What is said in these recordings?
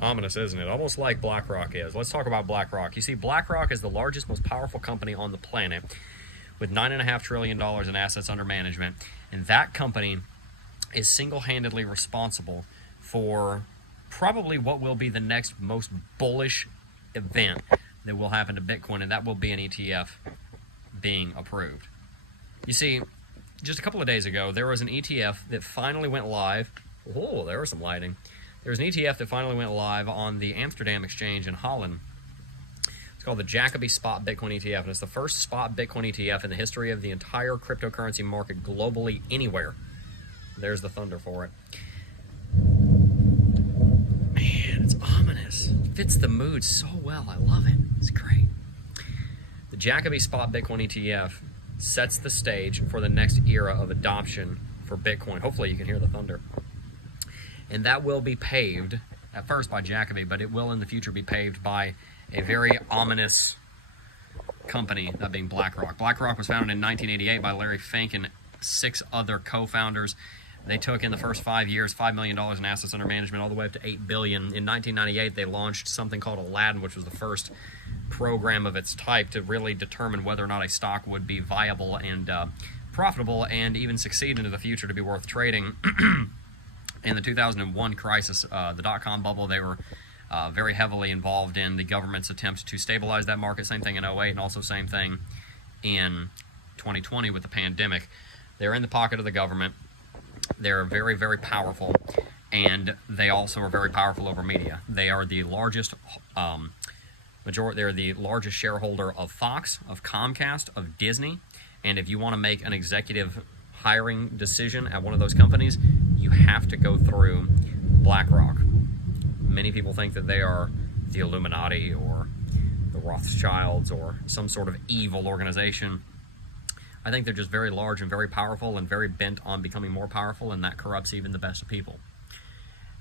Ominous, isn't it? Almost like BlackRock is. Let's talk about BlackRock. You see, BlackRock is the largest, most powerful company on the planet with $9.5 trillion in assets under management. And that company is single-handedly responsible for probably what will be the next most bullish event that will happen to Bitcoin, and that will be an ETF being approved. You see, just a couple of days ago, there was an ETF that finally went live. Oh, there was some lighting. There was an ETF that finally went live on the Amsterdam exchange in Holland. It's called the Jacoby Spot Bitcoin ETF, and it's the first spot Bitcoin ETF in the history of the entire cryptocurrency market globally anywhere. There's the thunder for it. Man, it's ominous. It fits the mood so well. I love it. It's great. The Jacoby Spot Bitcoin ETF sets the stage for the next era of adoption for Bitcoin. Hopefully you can hear the thunder. And that will be paved, at first by Jacoby, but it will in the future be paved by a very ominous company, that being BlackRock. BlackRock was founded in 1988 by Larry Fink and 6 other co-founders. They took in the first 5 years $5 million in assets under management all the way up to $8 billion. In 1998, they launched something called Aladdin, which was the first program of its type to really determine whether or not a stock would be viable and profitable and even succeed into the future to be worth trading. In the 2001 crisis, the dot-com bubble, they were very heavily involved in the government's attempts to stabilize that market. Same thing in 08, and also same thing in 2020 with the pandemic. They're in the pocket of the government. They're very, very powerful, and they also are very powerful over media. They are the largest they're the largest shareholder of Fox, of Comcast, of Disney, and if you want to make an executive hiring decision at one of those companies, you have to go through BlackRock. Many people think that they are the Illuminati or the Rothschilds or some sort of evil organization. I think they're just very large and very powerful and very bent on becoming more powerful, and that corrupts even the best of people.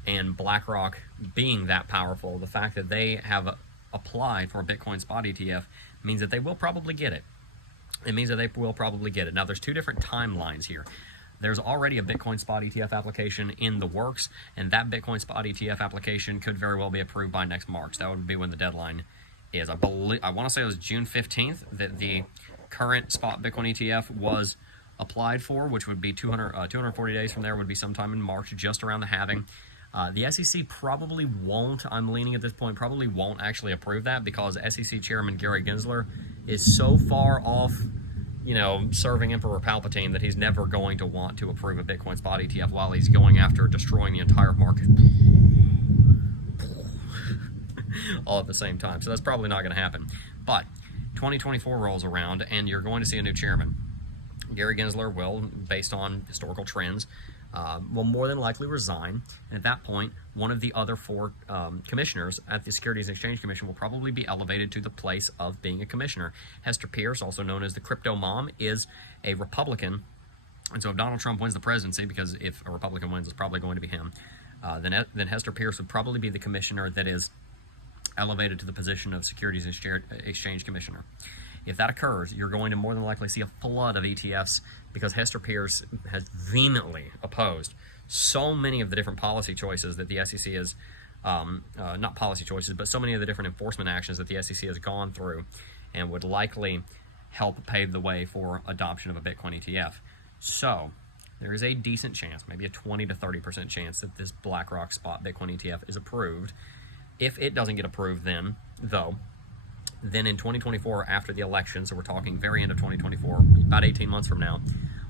And BlackRock being that powerful, the fact that they have applied for a Bitcoin spot ETF means that they will probably get it. It means that they will probably get it. Now, there's 2 different timelines here. There's already a Bitcoin spot ETF application in the works, and that Bitcoin spot ETF application could very well be approved by next March. That would be when the deadline is. I want to say it was June 15th that the current spot Bitcoin ETF was applied for, which would be 240 days from there, would be sometime in March, just around the halving. The SEC probably won't, I'm leaning at this point, probably won't actually approve that because SEC Chairman Gary Gensler is so far off, serving Emperor Palpatine that he's never going to want to approve a Bitcoin spot ETF while he's going after destroying the entire market all at the same time. So that's probably not going to happen. But 2024 rolls around and you're going to see a new chairman. Gary Gensler will, based on historical trends, will more than likely resign. And at that point, one of the other 4 commissioners at the Securities and Exchange Commission will probably be elevated to the place of being a commissioner. Hester Pierce, also known as the Crypto Mom, is a Republican. And so if Donald Trump wins the presidency, because if a Republican wins, it's probably going to be him, then Hester Pierce would probably be the commissioner that is elevated to the position of Securities and Exchange Commissioner. If that occurs, you're going to more than likely see a flood of ETFs because Hester Pierce has vehemently opposed so many of the different policy choices that the SEC is, not policy choices, but so many of the different enforcement actions that the SEC has gone through and would likely help pave the way for adoption of a Bitcoin ETF. So there is a decent chance, maybe a 20 to 30% chance that this BlackRock spot Bitcoin ETF is approved. If it doesn't get approved then in 2024 after the election, so we're talking very end of 2024, about 18 months from now,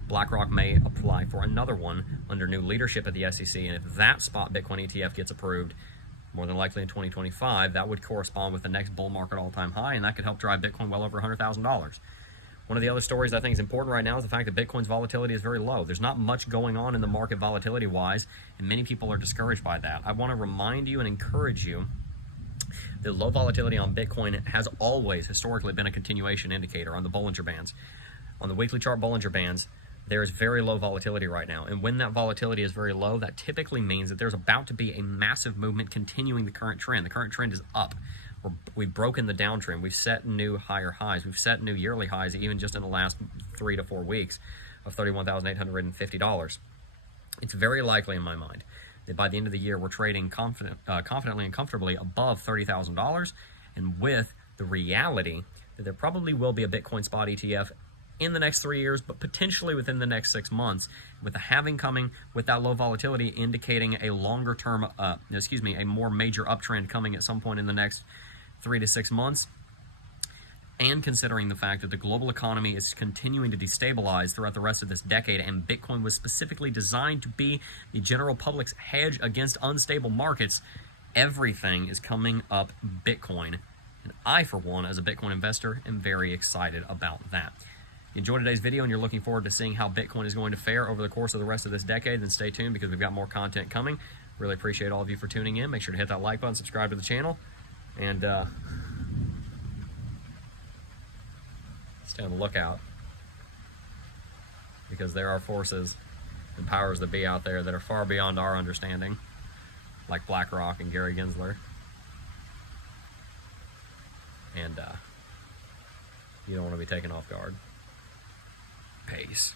BlackRock may apply for another one under new leadership at the SEC, and if that spot Bitcoin ETF gets approved, more than likely in 2025, that would correspond with the next bull market all-time high, and that could help drive Bitcoin well over $100,000. One of the other stories I think is important right now is the fact that Bitcoin's volatility is very low. There's not much going on in the market volatility-wise, and many people are discouraged by that. I want to remind you and encourage you that low volatility on Bitcoin has always historically been a continuation indicator on the Bollinger Bands. On the weekly chart Bollinger Bands, there is very low volatility right now. And when that volatility is very low, that typically means that there's about to be a massive movement continuing the current trend. The current trend is up. We've broken the downtrend. We've set new higher highs. We've set new yearly highs even just in the last 3 to 4 weeks of $31,850. It's very likely in my mind that by the end of the year we're trading confidently and comfortably above $30,000, and with the reality that there probably will be a Bitcoin spot ETF in the next 3 years, but potentially within the next 6 months, with the halving coming with that low volatility indicating a longer term, a more major uptrend coming at some point in the next 3 to 6 months. And considering the fact that the global economy is continuing to destabilize throughout the rest of this decade, and Bitcoin was specifically designed to be the general public's hedge against unstable markets, everything is coming up Bitcoin. And I, for one, as a Bitcoin investor, am very excited about that. If you enjoyed today's video and you're looking forward to seeing how Bitcoin is going to fare over the course of the rest of this decade, then stay tuned because we've got more content coming. Really appreciate all of you for tuning in. Make sure to hit that like button, subscribe to the channel, and stay on the lookout, because there are forces and powers that be out there that are far beyond our understanding, like BlackRock and Gary Gensler. And you don't want to be taken off guard. Peace.